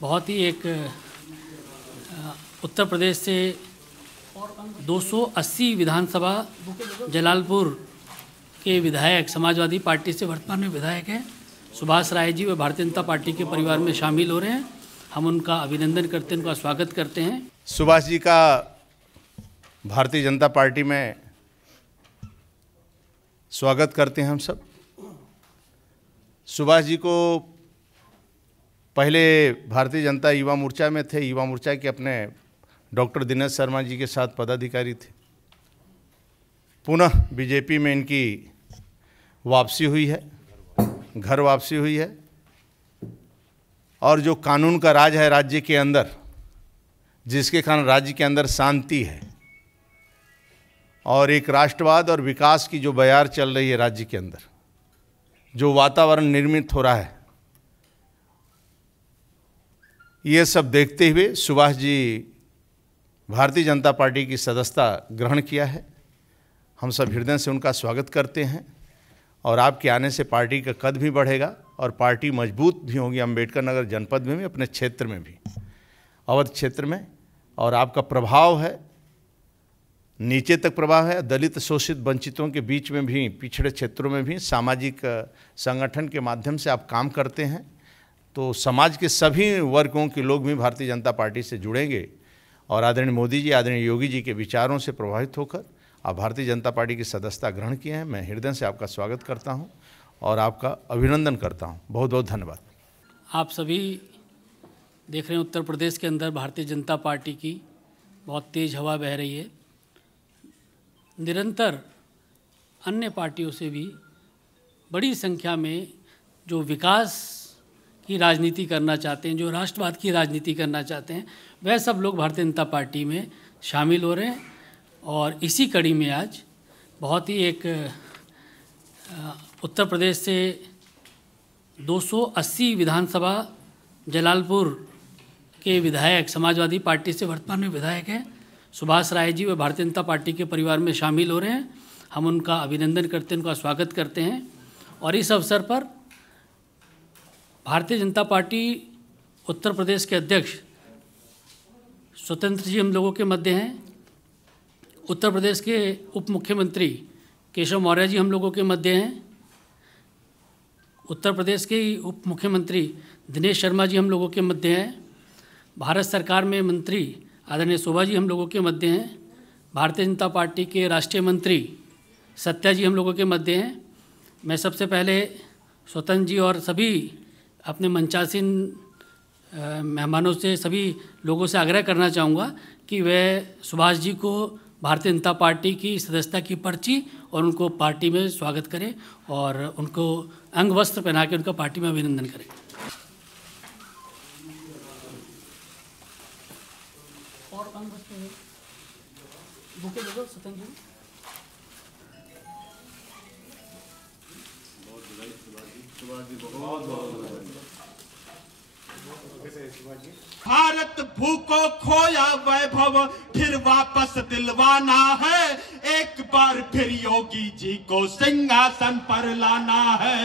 बहुत ही एक उत्तर प्रदेश से 280 विधानसभा जलालपुर के विधायक समाजवादी पार्टी से वर्तमान में विधायक हैं सुभाष राय जी व भारतीय जनता पार्टी के परिवार में शामिल हो रहे हैं। हम उनका अभिनंदन करते हैं, उनका स्वागत करते हैं। सुभाष जी का भारतीय जनता पार्टी में स्वागत करते हैं हम सब। सुभाष जी को पहले भारतीय जनता युवा मोर्चा में थे, युवा मोर्चा के अपने डॉक्टर दिनेश शर्मा जी के साथ पदाधिकारी थे। पुनः बीजेपी में इनकी वापसी हुई है, घर वापसी हुई है। और जो कानून का राज है राज्य के अंदर, जिसके कारण राज्य के अंदर शांति है और एक राष्ट्रवाद और विकास की जो बयार चल रही है राज्य के अंदर, जो वातावरण निर्मित हो रहा है, ये सब देखते हुए सुभाष जी भारतीय जनता पार्टी की सदस्यता ग्रहण किया है। हम सब हृदय से उनका स्वागत करते हैं और आपके आने से पार्टी का कद भी बढ़ेगा और पार्टी मजबूत भी होगी अम्बेडकर नगर जनपद में भी, अपने क्षेत्र में भी, अवध क्षेत्र में। और आपका प्रभाव है, नीचे तक प्रभाव है, दलित शोषित वंचितों के बीच में भी, पिछड़े क्षेत्रों में भी सामाजिक संगठन के माध्यम से आप काम करते हैं। तो समाज के सभी वर्गों के लोग भी भारतीय जनता पार्टी से जुड़ेंगे और आदरणीय मोदी जी, आदरणीय योगी जी के विचारों से प्रभावित होकर आप भारतीय जनता पार्टी की सदस्यता ग्रहण किए हैं। मैं हृदय से आपका स्वागत करता हूं और आपका अभिनंदन करता हूं। बहुत बहुत धन्यवाद। आप सभी देख रहे हैं उत्तर प्रदेश के अंदर भारतीय जनता पार्टी की बहुत तेज़ हवा बह रही है। निरंतर अन्य पार्टियों से भी बड़ी संख्या में जो विकास की राजनीति करना चाहते हैं, जो राष्ट्रवाद की राजनीति करना चाहते हैं, वह सब लोग भारतीय जनता पार्टी में शामिल हो रहे हैं। और इसी कड़ी में आज बहुत ही एक उत्तर प्रदेश से 280 विधानसभा जलालपुर के विधायक समाजवादी पार्टी से वर्तमान में विधायक हैं सुभाष राय जी व भारतीय जनता पार्टी के परिवार में शामिल हो रहे हैं। हम उनका अभिनंदन करते हैं, उनका स्वागत करते हैं। और इस अवसर पर भारतीय जनता पार्टी उत्तर प्रदेश के अध्यक्ष स्वतंत्र जी हम लोगों के मध्य हैं। उत्तर प्रदेश के उप मुख्यमंत्री केशव मौर्य जी हम लोगों के मध्य हैं। उत्तर प्रदेश के उप मुख्यमंत्री दिनेश शर्मा जी हम लोगों के मध्य हैं। भारत सरकार में मंत्री आदरणीय शोभा जी हम लोगों के मध्य हैं। भारतीय जनता पार्टी के राष्ट्रीय मंत्री सत्या जी हम लोगों के मध्य हैं। मैं सबसे पहले स्वतंत्र जी और सभी अपने मंचासीन मेहमानों से, सभी लोगों से आग्रह करना चाहूँगा कि वह सुभाष जी को भारतीय जनता पार्टी की सदस्यता की पर्ची और उनको पार्टी में स्वागत करें और उनको अंग वस्त्र पहना के उनका पार्टी में अभिनंदन करें। और अंग वस्त्र बुके दे दो स्वतंत्र जी। भारत भूखो खोया वैभव फिर वापस दिलवाना है। एक बार फिर योगी जी को सिंहासन पर लाना है।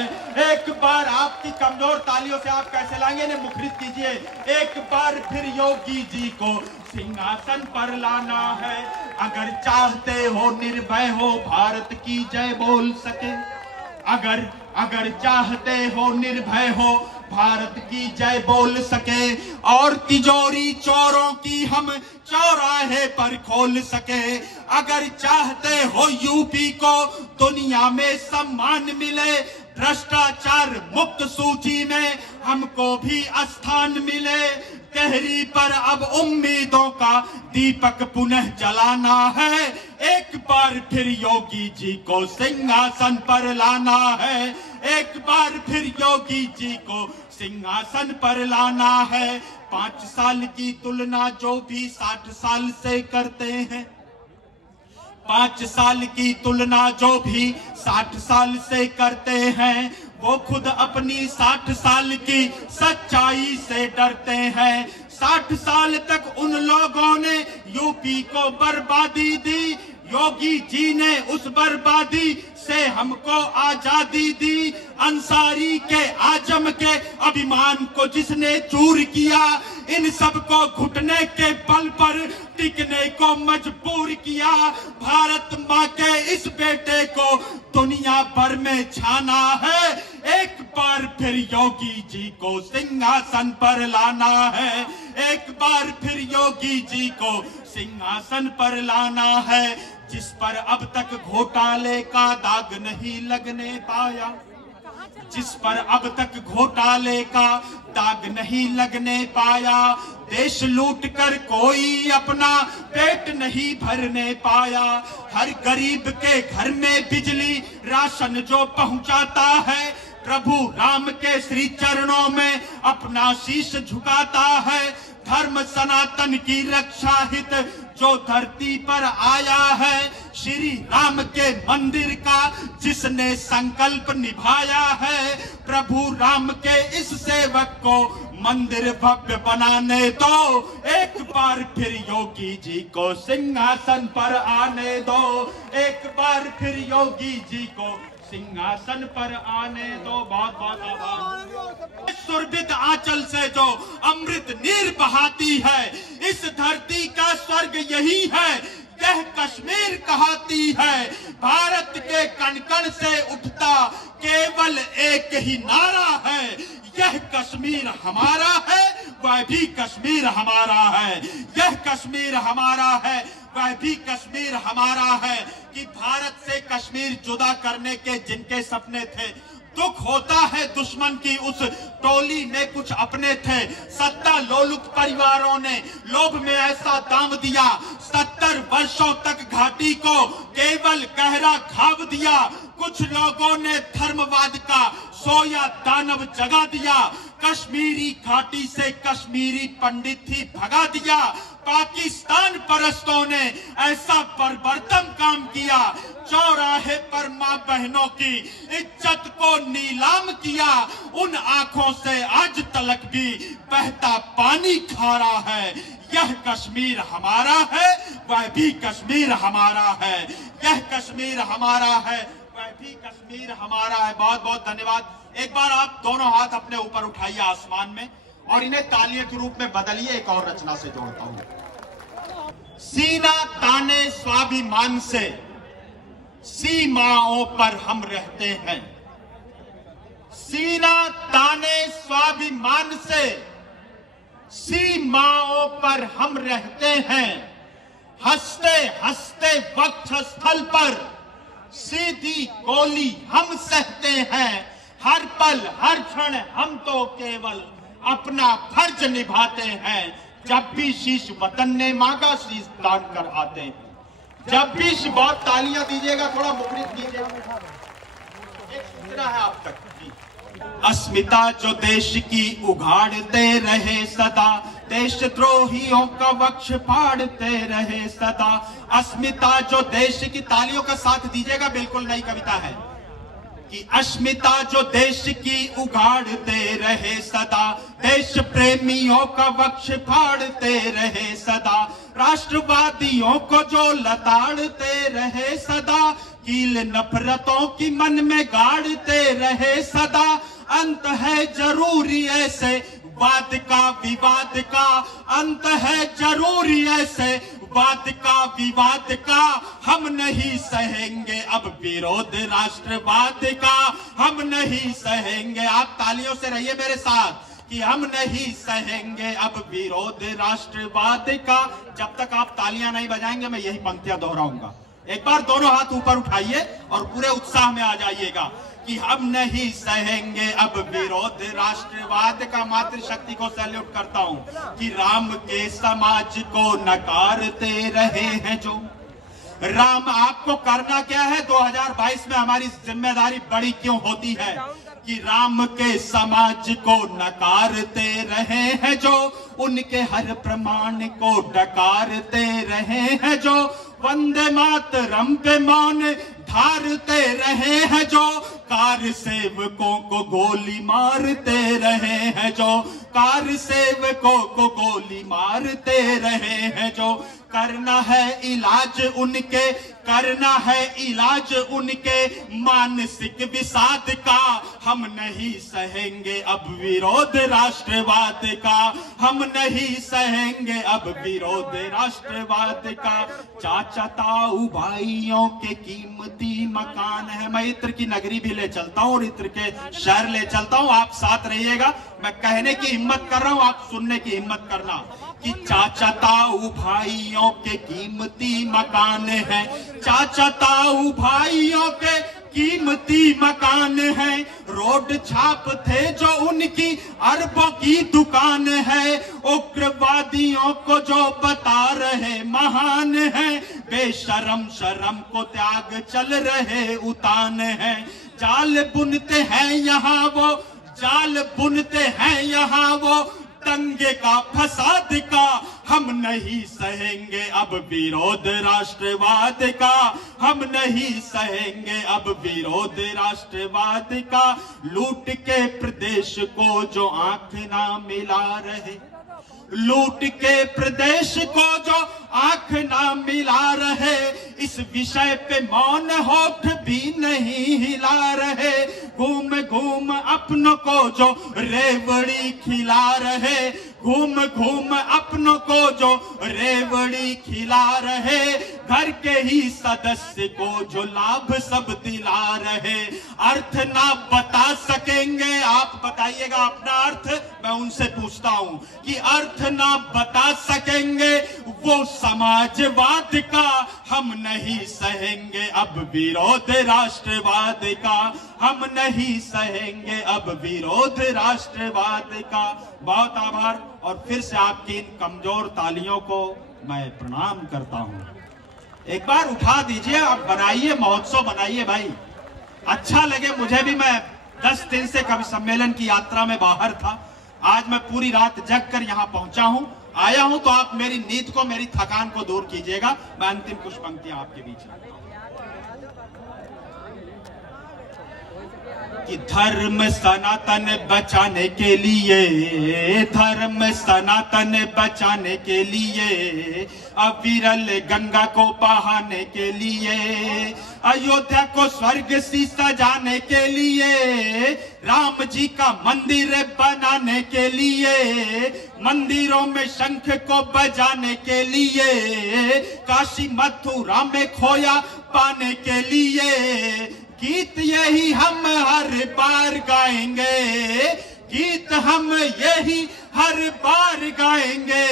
एक बार आपकी कमजोर तालियों से आप कैसे लाएंगे ने मुखरित कीजिए। एक बार फिर योगी जी को सिंहासन पर लाना है। अगर चाहते हो निर्भय हो भारत की जय बोल सके, अगर चाहते हो निर्भय हो भारत की जय बोल सके और तिजोरी चोरों की हम चौराहे पर खोल सके, अगर चाहते हो यूपी को दुनिया में सम्मान मिले, भ्रष्टाचार मुक्त सूची में हमको भी स्थान मिले, कहरी पर अब उम्मीदों का दीपक पुनः जलाना है। एक बार फिर योगी जी को सिंहासन पर लाना है। एक बार फिर योगी जी को सिंहासन पर लाना है। 5 साल की तुलना जो भी 60 साल से करते हैं, 5 साल की तुलना जो भी 60 साल से करते हैं, वो खुद अपनी 60 साल की सच्चाई से डरते हैं। 60 साल तक उन लोगों ने यूपी को बर्बादी दी, योगी जी ने उस बर्बादी से हमको आजादी दी, अंसारी के आजम के अभिमान को जिसने चूर किया, इन सबको घुटने के बल पर टिकने को मजबूर किया। भारत माँ के इस बेटे को दुनिया भर में छाना है, एक बार फिर योगी जी को सिंहासन पर लाना है, एक बार फिर योगी जी को सिंहासन पर लाना है। जिस पर अब तक घोटाले का दाग नहीं लगने पाया, जिस पर अब तक घोटाले का दाग नहीं लगने पाया, देश लूट कर कोई अपना पेट नहीं भरने पाया। हर गरीब के घर में बिजली राशन जो पहुंचाता है, प्रभु राम के श्री चरणों में अपना शीश झुकाता है। धर्म सनातन की रक्षा हित जो धरती पर आया है, श्री राम के मंदिर का जिसने संकल्प निभाया है, प्रभु राम के इस सेवक को मंदिर भव्य बनाने दो, एक बार फिर योगी जी को सिंहासन पर आने दो, एक बार फिर योगी जी को सिंहासन पर आने दो। बहुत बहुत आभार। सुरभित आंचल से जो अमृत नीर बहाती है, इस धरती का स्वर्ग यही है, यह कश्मीर कहती है। भारत के कण कण से उठता केवल एक ही नारा है, यह कश्मीर हमारा है, वह भी कश्मीर हमारा है, यह कश्मीर हमारा है, वह भी कश्मीर हमारा है। कि भारत से कश्मीर जुदा करने के जिनके सपने थे, दुख होता है दुश्मन की उस टोली में कुछ अपने थे। सत्ता लोलुप परिवारों ने लोभ में ऐसा दाम दिया, 70 वर्षों तक घाटी को केवल गहरा घाव दिया। कुछ लोगों ने धर्मवाद का सोया दानव जगा दिया, कश्मीरी घाटी से कश्मीरी पंडित ही भगा दिया। पाकिस्तान परस्तों ने ऐसा बर्बरतम काम किया, चौराहे पर मां बहनों की इज्जत को नीलाम किया। उन आंखों से आज तलक भी बहता पानी खा रहा है। यह कश्मीर हमारा है, वह भी कश्मीर हमारा है, यह कश्मीर हमारा है, वह भी कश्मीर हमारा है। बहुत बहुत धन्यवाद। एक बार आप दोनों हाथ अपने ऊपर उठाइए आसमान में और इन्हें तालियों के रूप में बदलिए। एक और रचना से जोड़ता हूं। सीना ताने स्वाभिमान से सीमाओं पर हम रहते हैं, सीना ताने स्वाभिमान से सीमाओं पर हम रहते हैं। हंसते हंसते वक्षस्थल पर सीधी गोली हम सहते हैं। हर पल हर क्षण हम तो केवल अपना फर्ज निभाते हैं। जब भी शीश वतन ने मांगा शीश दान कर आते हैं। जब भी बहुत तालियां दीजिएगा, थोड़ा मुखरित कीजिएगा। एक सूचना है आप तक। अस्मिता जो देश की उघाड़ते रहे सदा, देशद्रोहियों का वक्ष फाड़ते रहे सदा। अस्मिता जो देश की, तालियों का साथ दीजिएगा, बिल्कुल नई कविता है कि अस्मिता जो देश की उघाड़ते रहे सदा, देश प्रेमियों का वक्ष फाड़ते रहे सदा। राष्ट्रवादियों को जो लताड़ते रहे सदा, कील नफरतों की मन में गाड़ते रहे सदा। अंत है जरूरी ऐसे वाद का विवाद का, अंत है जरूरी ऐसे वाद का विवाद का। हम नहीं सहेंगे अब विरोध राष्ट्रवाद का, हम नहीं सहेंगे। आप तालियों से रहिए मेरे साथ कि हम नहीं सहेंगे अब विरोध राष्ट्रवाद का। जब तक आप तालियां नहीं बजाएंगे मैं यही पंक्तियां दोहराऊंगा। एक बार दोनों हाथ ऊपर उठाइए और पूरे उत्साह में आ जाइएगा कि हम नहीं सहेंगे अब विरोध राष्ट्रवाद का। मातृशक्ति को सैल्यूट करता हूं कि राम के समाज को नकारते रहे हैं जो। राम आपको करना क्या है? 2022 में हमारी जिम्मेदारी बड़ी क्यों होती है कि राम के समाज को नकारते रहे हैं जो, उनके हर प्रमाण को डकारते रहे हैं जो। वंदे मातरम पे मौन धारते रहे हैं जो, कार सेवकों को गोली मारते रहे हैं जो, कार सेवकों को गोली मारते रहे हैं जो। करना है इलाज उनके, करना है इलाज उनके मानसिक विषाद का। हम नहीं सहेंगे अब विरोध राष्ट्रवाद का, हम नहीं सहेंगे अब विरोध राष्ट्रवाद का। चाचा ताऊ भाइयों के कीमती मकान है। मैं इत्र की नगरी भी ले चलता हूँ और इत्र के शहर ले चलता हूँ, आप साथ रहिएगा। मैं कहने की हिम्मत कर रहा हूँ, आप सुनने की हिम्मत करना कि चाचा ताऊ भाइयों के कीमती मकान है, चाचा ताऊ भाइयों के कीमती मकान है। रोड छाप थे जो उनकी अरबों की दुकान है, उग्रवादियों को जो बता रहे महान है। बेशरम शर्म को त्याग चल रहे उतान है। जाल बुनते हैं यहाँ वो, जाल बुनते हैं यहाँ वो दंगे का फसाद का। हम नहीं सहेंगे अब विरोध राष्ट्रवाद का, हम नहीं सहेंगे अब विरोध राष्ट्रवाद का। लूट के प्रदेश को जो आंख ना मिला रहे, लूट के प्रदेश को जो आंख ना मिला रहे, इस विषय पे मौन होठ भी नहीं हिला रहे। घूम घूम अपनों को जो रेवड़ी खिला रहे, घूम घूम अपनों को जो रेवड़ी खिला रहे। घर के ही सदस्य को जो लाभ सब दिला रहे। अर्थ ना बता सकेंगे, आप बताइएगा अपना अर्थ। मैं उनसे पूछता हूं कि अर्थ ना बता सकेंगे वो समाजवाद का। हम नहीं सहेंगे अब विरोध राष्ट्रवाद का, हम नहीं सहेंगे अब विरोध राष्ट्रवाद का। बहुत आभार और फिर से आपकी इन कमजोर तालियों को मैं प्रणाम करता हूं। एक बार उठा दीजिए, आप बनाइए, महोत्सव बनाइए भाई, अच्छा लगे मुझे भी। मैं 10 दिन से कवि सम्मेलन की यात्रा में बाहर था, आज मैं पूरी रात जग कर यहाँ पहुंचा हूँ, आया हूं, तो आप मेरी नींद को, मेरी थकान को दूर कीजिएगा। मैं अंतिम कुछ पंक्तियां आपके बीच में कि धर्म सनातन बचाने के लिए, धर्म सनातन बचाने के लिए, अविरल गंगा को बहाने के लिए, अयोध्या को स्वर्ग सी सजाने के लिए, राम जी का मंदिर बनाने के लिए, मंदिरों में शंख को बजाने के लिए, काशी मथुरा में खोया पाने के लिए। गीत यही हम हर बार गाएंगे, गीत हम यही हर बार गाएंगे।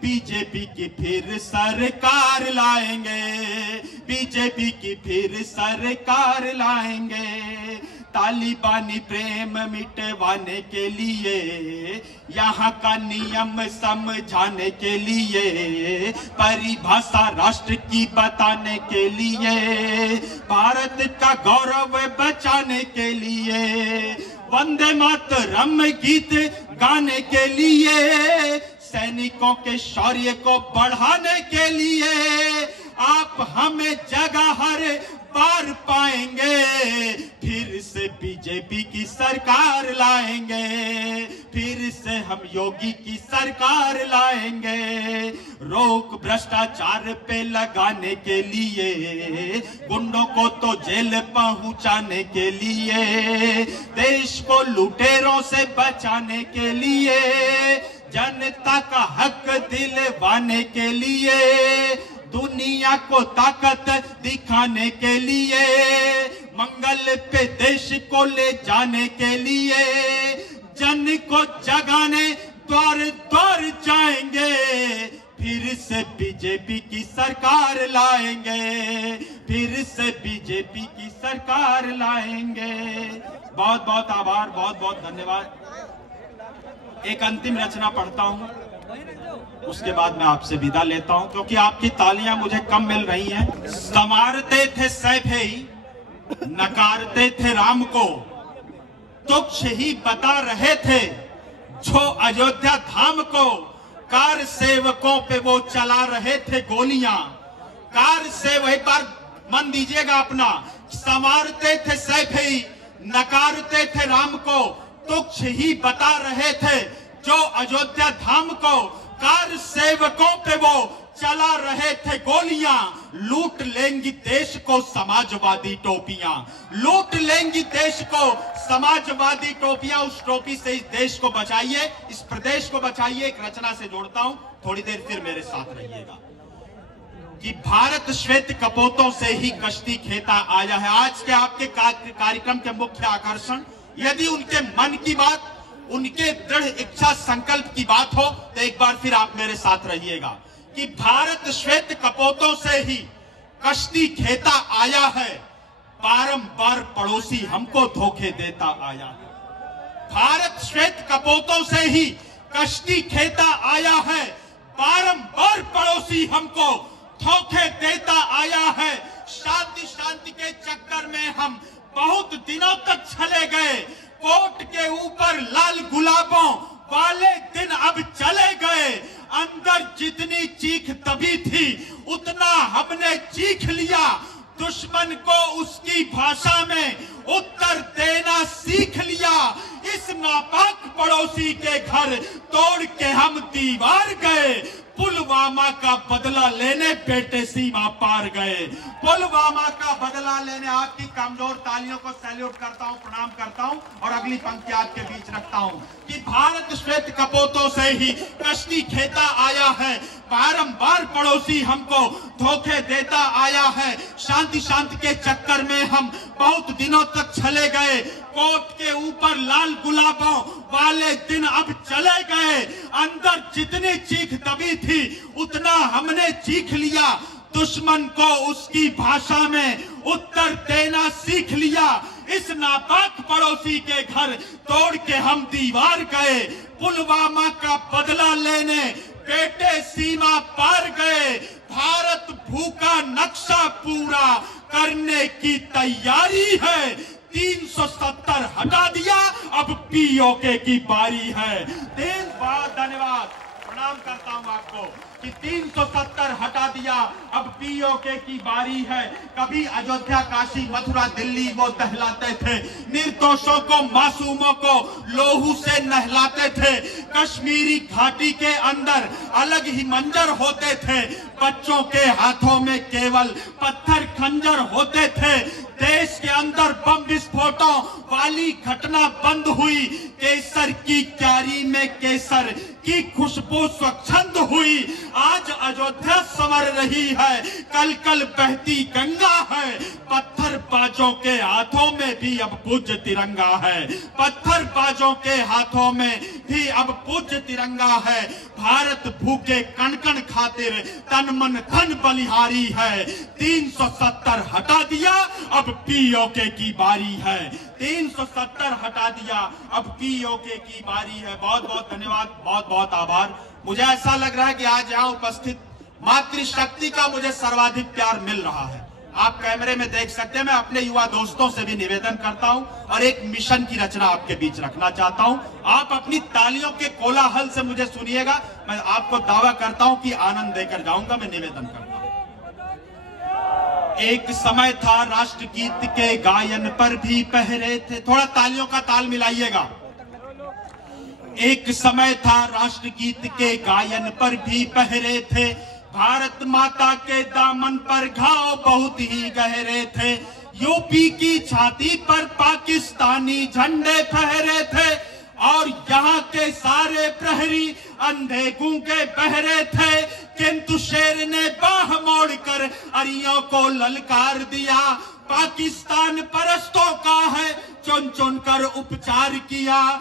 बीजेपी की फिर सरकार लाएंगे, बीजेपी की फिर सरकार लाएंगे। तालिबानी प्रेम मिटवाने के लिए, यहाँ का नियम समझाने के लिए, परिभाषा राष्ट्र की बताने के लिए, भारत का गौरव बचाने के लिए, वंदे मातरम गीत गाने के लिए, सैनिकों के शौर्य को बढ़ाने के लिए। आप हमें जगह हर बार पाएंगे, फिर से बीजेपी की सरकार लाएंगे, फिर से हम योगी की सरकार लाएंगे। रोक भ्रष्टाचार पे लगाने के लिए, गुंडों को तो जेल पहुंचाने के लिए, देश को लुटेरों से बचाने के लिए, जनता का हक दिलवाने के लिए, दुनिया को ताकत दिखाने के लिए, मंगल पे देश को ले जाने के लिए, जन को जगाने द्वार द्वार जाएंगे, फिर से बीजेपी की सरकार लाएंगे, फिर से बीजेपी की सरकार लाएंगे। बहुत बहुत आभार, बहुत बहुत धन्यवाद। एक अंतिम रचना पढ़ता हूं, उसके बाद मैं आपसे विदा लेता हूं, क्योंकि आपकी तालियां मुझे कम मिल रही हैं। संवारते थे सैफे ही, नकारते थे राम को, तुच्छ ही बता रहे थे जो अयोध्या धाम को। कार सेवकों पे वो चला रहे थे गोलियां, कार सेवक, एक बार मन दीजिएगा अपना, संवारते थे सैफई, नकारते थे राम को, तुच्छ ही बता रहे थे जो अयोध्या धाम को। कार सेवकों पे वो चला रहे थे गोलियां, लूट लेंगी देश को समाजवादी टोपियां, लूट लेंगी देश को समाजवादी टोपियां। उस टोपी से इस देश को बचाइए, इस प्रदेश को बचाइए। एक रचना से जोड़ता हूं, थोड़ी देर फिर मेरे साथ रहिएगा। कि भारत श्वेत कपोतों से ही कश्ती खेता आया है। आज के आपके कार्यक्रम के मुख्य आकर्षण, यदि उनके मन की बात, उनके दृढ़ इच्छा संकल्प की बात हो तो एक बार फिर आप मेरे साथ रहिएगा। कि भारत श्वेत कपोतों से ही कश्ती खेता आया है, बारंबार पड़ोसी हमको धोखे देता आया है। भारत श्वेत कपोतों से ही कश्ती खेता आया है, बारंबार पड़ोसी हमको धोखे देता आया है। शांति शांति के चक्कर में हम बहुत दिनों तक चले गए, कोर्ट के ऊपर लाल गुलाबों वाले दिन अब चले गए। अंदर जितनी चीख तभी थी उतना हमने चीख लिया, दुश्मन को उसकी भाषा में उत्तर देना सीख लिया। इस नापाक पड़ोसी के घर तोड़ के हम दीवार गए, पुलवामा का बदला लेने बेटे सीमा पार गए। पुलवामा का बदला लेने। आपकी कमजोर तालियों को सैल्यूट करता हूं, प्रणाम करता हूं और अगली पंक्ति आपके बीच रखता हूं। कि भारत श्वेत कपोतों से ही कश्ती खेता आया है, बारंबार पड़ोसी हमको धोखे देता आया है। शांति शांति के चक्कर में हम बहुत दिनों तक चले गए, कोर्ट के ऊपर लाल गुलाबों वाले दिन अब चले गए। अंदर जितनी चीख तभी थी उतना हमने चीख लिया, दुश्मन को उसकी भाषा में उत्तर देना सीख लिया। इस नापाक पड़ोसी के घर तोड़ के हम दीवार गए, पुलवामा का बदला लेने बेटे सीमा पार गए। भारत भूखा नक्शा पूरा करने की तैयारी है, 370 हटा दिया, अब पीओके की बारी है। बहुत धन्यवाद, प्रणाम करता हूं आपको। कि 370 हटा दिया, अब पीओके की बारी है। कभी अयोध्या, काशी, मथुरा, दिल्ली वो दहलाते थे, निर्दोषों को, मासूमों को लोहू से नहलाते थे। कश्मीरी घाटी के अंदर अलग ही मंजर होते थे, बच्चों के हाथों में केवल पत्थर खंजर होते थे। देश के अंदर बम विस्फोटों वाली घटना बंद हुई, केसर की क्यारी में केसर की खुशबू स्वच्छंद हुई। आज अयोध्या संवर रही है, कल कल बहती गंगा है। पत्थरबाजों के हाथों में भी अब पूज्य तिरंगा है, पत्थरबाजों के हाथों में भी अब पूज्य तिरंगा है। भारत भूखे कण कण खातिर तन मन धन बलिहारी है। 370 हटा दिया, अब पीओके की बारी है। 370 हटा दिया, अब पीओके की बारी है। बहुत बहुत धन्यवाद, बहुत बहुत आभार। मुझे ऐसा लग रहा है कि आज यहाँ उपस्थित मातृशक्ति का मुझे सर्वाधिक प्यार मिल रहा है। आप कैमरे में देख सकते हैं। मैं अपने युवा दोस्तों से भी निवेदन करता हूं और एक मिशन की रचना आपके बीच रखना चाहता हूं। आप अपनी तालियों के कोलाहल से मुझे सुनिएगा। मैं आपको दावा करता हूं कि आनंद देकर जाऊंगा। मैं निवेदन करता हूं। एक समय था राष्ट्रगीत के गायन पर भी पहरे थे। थोड़ा तालियों का ताल मिलाइएगा। एक समय था राष्ट्रगीत के गायन पर भी पहरे थे, भारत माता के दामन पर घाव बहुत ही गहरे थे। यूपी की छाती पर पाकिस्तानी झंडे फहरे थे और यहाँ के सारे प्रहरी अंधे गूंगे बहरे थे। किंतु शेर ने बाह मोड़कर अरियों को ललकार दिया। पाकिस्तान परस्तों का है, चुन चुन कर उपचार किया।